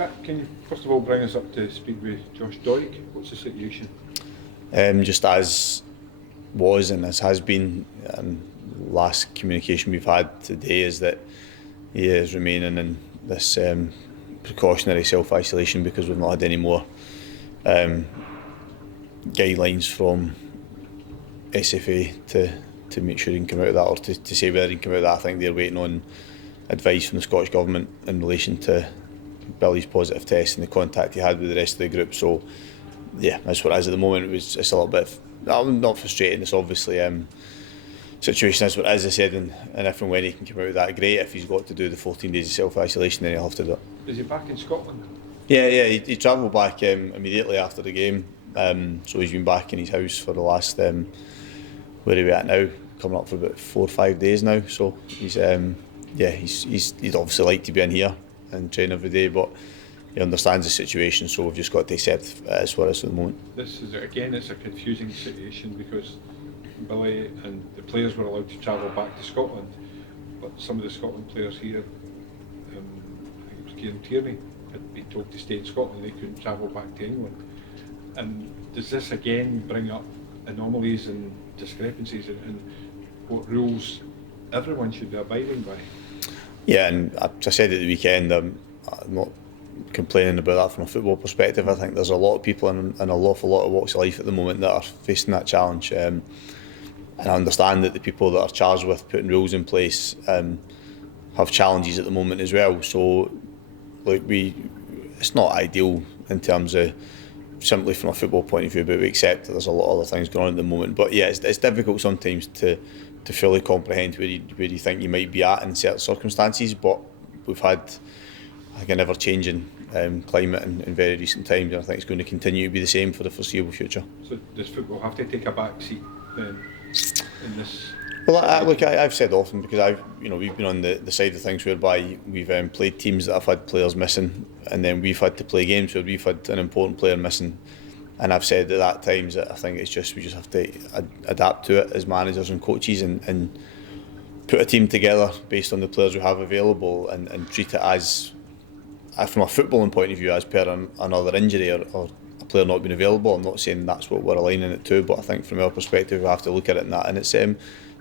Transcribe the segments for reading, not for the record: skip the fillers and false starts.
Jack, can you first of all bring us up to speed with Josh Doig? What's the situation? Just as was and as has been, last communication we've had today is that he is remaining in this precautionary self-isolation because we've not had any more guidelines from SFA to make sure he can come out of that, or to say whether he can come out of that. I think they're waiting on advice from the Scottish Government in relation to Billy's positive test and the contact he had with the rest of the group. So yeah, that's what it is at the moment. It's a little bit not frustrating. It's obviously situation is what it is. I said, and if and when he can come out of that, great. If he's got to do the 14 days of self-isolation, then he'll have to do it. Is he back in Scotland? Yeah, he travelled back immediately after the game. So he's been back in his house for the last where are we at now? Coming up for about 4 or 5 days now. So he's he'd obviously like to be in here and train every day, but he understands the situation. So we've just got to accept it as what it is at the moment. This is again, it's a confusing situation because Billy and the players were allowed to travel back to Scotland, but some of the Scotland players here, I think it was Kieran Tierney, had been told to stay in Scotland. They couldn't travel back to England. And does this again bring up anomalies and discrepancies in what rules everyone should be abiding by? Yeah, and I said at the weekend, I'm not complaining about that from a football perspective. I think there's a lot of people in an awful lot of walks of life at the moment that are facing that challenge. And I understand that the people that are charged with putting rules in place have challenges at the moment as well. So, like, it's not ideal in terms of simply from a football point of view, but we accept that there's a lot of other things going on at the moment. But yeah, it's difficult sometimes to fully comprehend where you think you might be at in certain circumstances. But we've had, I think, an ever-changing climate in very recent times, and I think it's going to continue to be the same for the foreseeable future. So does football have to take a back seat then in this? Well, I've said often, because we've been on the side of things whereby we've played teams that have had players missing, and then we've had to play games where we've had an important player missing. And I've said at times that I think we just have to adapt to it as managers and coaches, and put a team together based on the players we have available, and treat it as, from a footballing point of view, as per another injury or a player not being available. I'm not saying that's what we're aligning it to, but I think from our perspective we have to look at it in that, and it's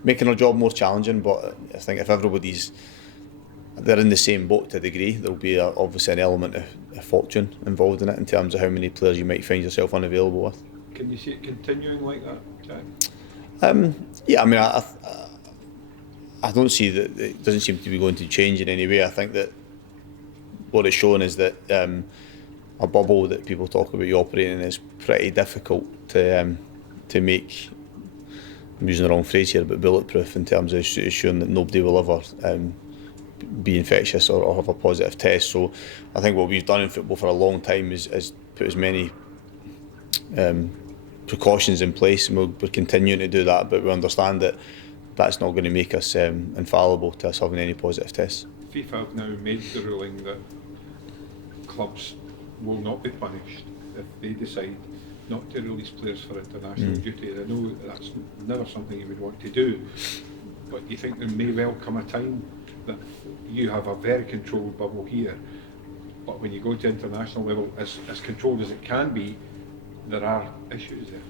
making our job more challenging. But I think if they're in the same boat to a degree, there'll be obviously an element of fortune involved in it in terms of how many players you might find yourself unavailable with. Can you see it continuing like that, Jack? Yeah, I mean, I don't see that it doesn't seem to be going to change in any way. I think that what it's shown is that a bubble that people talk about you operating in is pretty difficult to make. I'm using the wrong phrase here, but bulletproof, in terms of ensuring that nobody will ever be infectious or have a positive test. So I think what we've done in football for a long time is put as many precautions in place, and we're continuing to do that, but we understand that that's not going to make us infallible to us having any positive tests. FIFA have now made the ruling that clubs will not be punished if they decide not to release players for international duty. I know that's never something you would want to do, but you think there may well come a time that you have a very controlled bubble here, but when you go to international level, as controlled as it can be, there are issues there.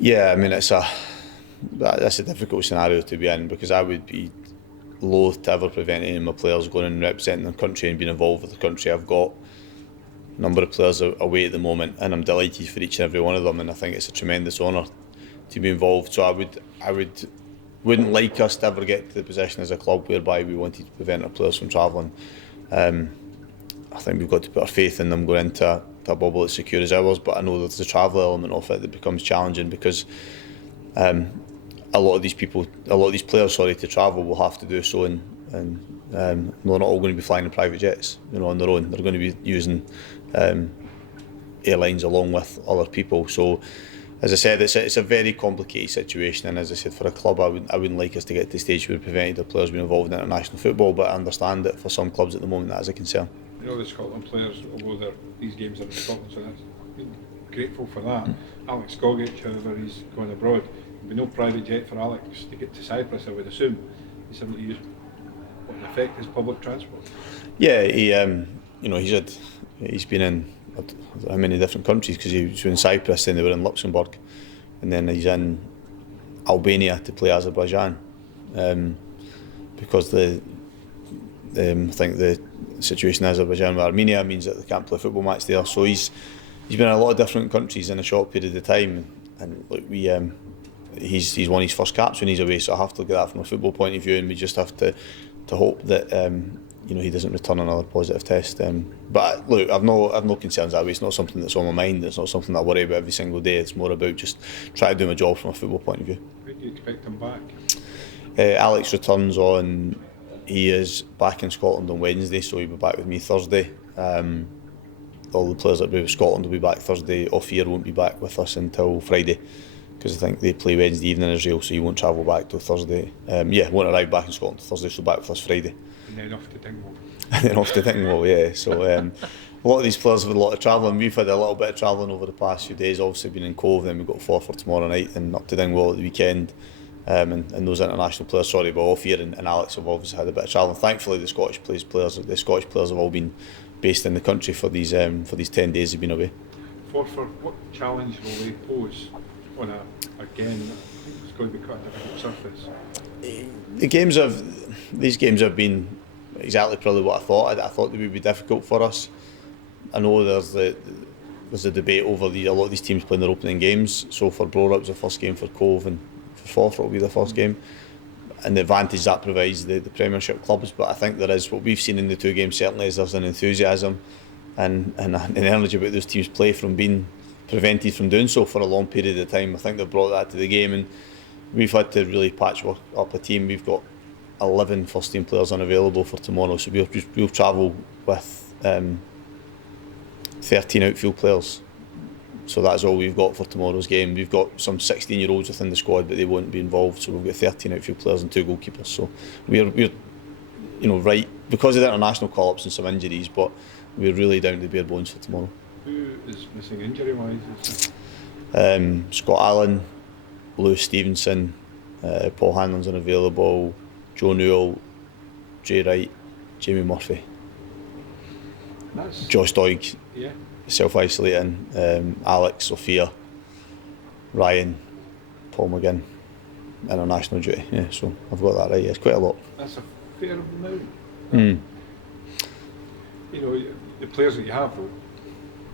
Yeah, I mean, that's a difficult scenario to be in, because I would be loath to ever prevent any of my players going and representing their country and being involved with the country. I've got a number of players away at the moment, and I'm delighted for each and every one of them, and I think it's a tremendous honour to be involved. So I wouldn't like us to ever get to the position as a club whereby we wanted to prevent our players from travelling. I think we've got to put our faith in them going into a bubble that's secure as ours, but I know there's the travel element of it that becomes challenging, because a lot of these players, to travel will have to do so, and they're not all going to be flying in private jets, on their own. They're going to be using airlines along with other people. So, as I said, it's a very complicated situation, and as I said, for a club, I wouldn't like us to get to the stage where we prevented our players being involved in international football, but I understand that for some clubs at the moment that is a concern. The Scotland players, although these games are in Scotland, so that's been grateful for that. Alex Gogic, however, he's going abroad. There'll be no private jet for Alex to get to Cyprus, I would assume. He's simply used, what in effect, is public transport. Yeah, he's been in I don't know how many different countries, because he was in Cyprus, then they were in Luxembourg, and then he's in Albania to play Azerbaijan, because I think the situation in Azerbaijan with Armenia means that they can't play a football match there. So he's been in a lot of different countries in a short period of time, and look, he's won his first caps when he's away. So I have to look at that from a football point of view, and we just have to hope that he doesn't return another positive test. But look, I've no concerns that way. It's not something that's on my mind. It's not something that I worry about every single day. It's more about just trying to do my job from a football point of view. When do you expect him back? Alex returns on. He is back in Scotland on Wednesday, so he'll be back with me Thursday. All the players that will be with Scotland will be back Thursday. Off-here won't be back with us until Friday, because I think they play Wednesday evening in Israel, so he won't travel back till Thursday. Won't arrive back in Scotland Thursday, so back with us Friday. And then off to Dingwall. And then off to Dingwall, yeah. So a lot of these players have had a lot of travelling. We've had a little bit of travelling over the past few days. Obviously been in Cove, then we've got Forfar tomorrow night, and up to Dingwall at the weekend. And those international players, but Off-here and Alex have obviously had a bit of travelling. Thankfully, the Scottish players have all been based in the country for these 10 days they've been away. Forfar, what challenge will they pose on again, it's going to be quite a difficult surface? These games have been exactly probably what I thought. I thought they would be difficult for us. I know there's a debate over a lot of these teams playing their opening games. So for Brora it was the first game, for Cove and for Forfar will be the first game, and the advantage that provides the Premiership clubs. But I think there is, what we've seen in the two games certainly, is there's an enthusiasm and an energy about those teams' play from being prevented from doing so for a long period of time. I think they've brought that to the game, and we've had to really patchwork up a team. We've got 11 first team players unavailable for tomorrow, so we'll travel with 13 outfield players. So that's all we've got for tomorrow's game. We've got some 16-year-olds within the squad, but they won't be involved. So we've got 13 outfield players and 2 goalkeepers. So we're right, because of the international call-ups and some injuries, but we're really down to the bare bones for tomorrow. Who is missing injury-wise? Scott Allen, Lewis Stevenson, Paul Hanlon's unavailable, Joe Newell, Jay Wright, Jamie Murphy, Josh Doig. Yeah. Self-isolating, Alex, Sophia, Ryan, Paul McGinn, international duty. Yeah, so I've got that right. Yeah, it's quite a lot. That's a fair amount. Mm. The players that you have, though,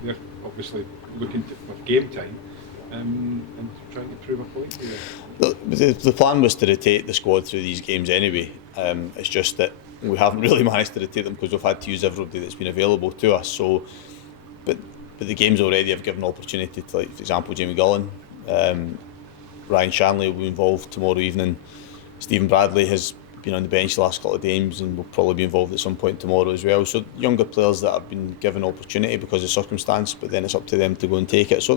they're obviously looking for game time and trying to prove a point here. The plan was to rotate the squad through these games anyway. It's just that we haven't really managed to rotate them because we've had to use everybody that's been available to us. So. But the games already have given opportunity to, like, for example, Jamie Gullen, Ryan Shanley will be involved tomorrow evening. Stephen Bradley has been on the bench the last couple of games and will probably be involved at some point tomorrow as well. So younger players that have been given opportunity because of circumstance, but then it's up to them to go and take it. So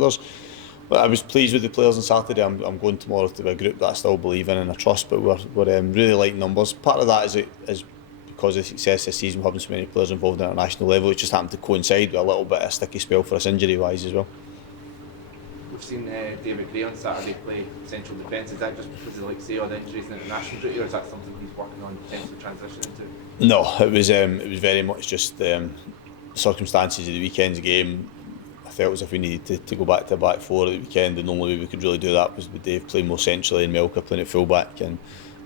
I was pleased with the players on Saturday. I'm going tomorrow to a group that I still believe in and I trust, but we're really light numbers. Part of that is because of the success this season, having so many players involved at international level. It just happened to coincide with a little bit of a sticky spell for us injury-wise as well. We've seen David Gray on Saturday play central defence. Is that just because of, like, say, all the injuries in international duty, or is that something he's working on potentially transitioning to? No, it was very much just circumstances of the weekend's game. I felt as if we needed to go back to a back four at the weekend. The only way we could really do that was with Dave playing more centrally and Melka playing at full-back. And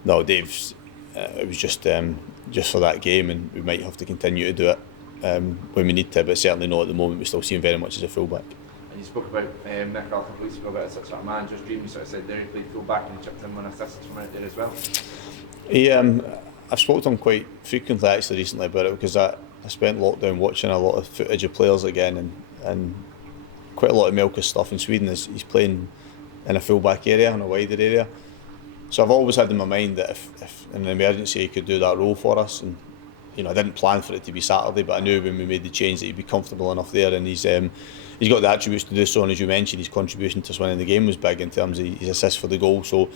no, Dave's it was just for that game, and we might have to continue to do it when we need to, but certainly not at the moment. We still see him very much as a full-back. And you spoke about Nick a couple of weeks ago about a sort of manager's dream. You sort of said there he played full-back and he chipped in one assist from out there as well. I've spoken to him quite frequently actually recently about it, because I spent lockdown watching a lot of footage of players again, and quite a lot of Melka's stuff in Sweden is he's playing in a full-back area, in a wider area. So I've always had in my mind that if in an emergency he could do that role for us, and I didn't plan for it to be Saturday, but I knew when we made the change that he'd be comfortable enough there, and he's got the attributes to do so. And as you mentioned, his contribution to us winning the game was big in terms of his assist for the goal. So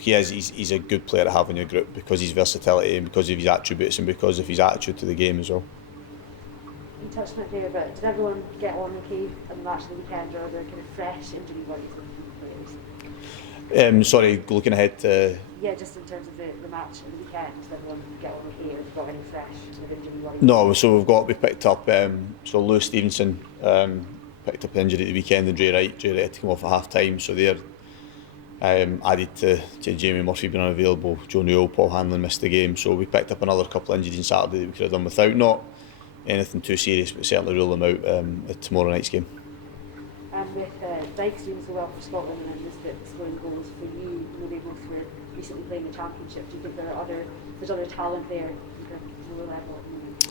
he's a good player to have in your group because of his versatility and because of his attributes and because of his attitude to the game as well. You touched on it there, but did everyone get on okay in the match of the weekend, or are there kind of fresh injury worries with the players? Sorry, looking ahead to... Yeah, just in terms of the match at the weekend, did everyone get on okay, or have you got any fresh kind of injury worries? No, so we picked up, so Lewis Stevenson picked up an injury at the weekend, and Ray Wright had to come off at half time, so they're added to Jamie Murphy being unavailable. Joe Newell, Paul Hanlon missed the game, so we picked up another couple of injuries on Saturday that we could have done without. Not anything too serious, but certainly rule them out at tomorrow night's game. And with Dykes doing so well for Scotland and just scoring goals for you, they both were recently playing the Championship. Do you think there's other talent there at the lower level at the moment?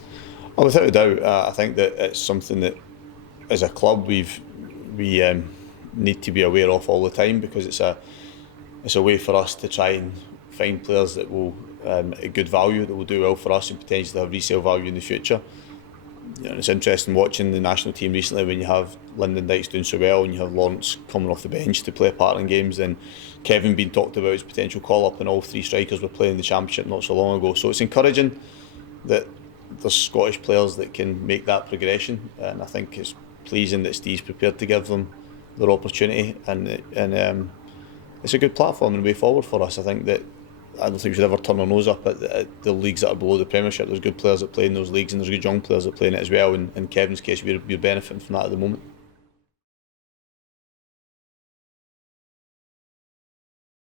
Oh, without a doubt, I think that it's something that, as a club, we need to be aware of all the time, because it's a way for us to try and find players that will at good value, that will do well for us and potentially have resale value in the future. You know, it's interesting watching the national team recently when you have Lyndon Dykes doing so well and you have Lawrence coming off the bench to play a part in games, then Kevin being talked about as potential call-up, and all three strikers were playing the Championship not so long ago. So it's encouraging that there's Scottish players that can make that progression, and I think it's pleasing that Steve's prepared to give them their opportunity, and it's a good platform and way forward for us. I think that I don't think we should ever turn our nose up at the leagues that are below the Premiership. There's good players that play in those leagues, and there's good young players that play in it as well. In Kevin's case, we're benefiting from that at the moment.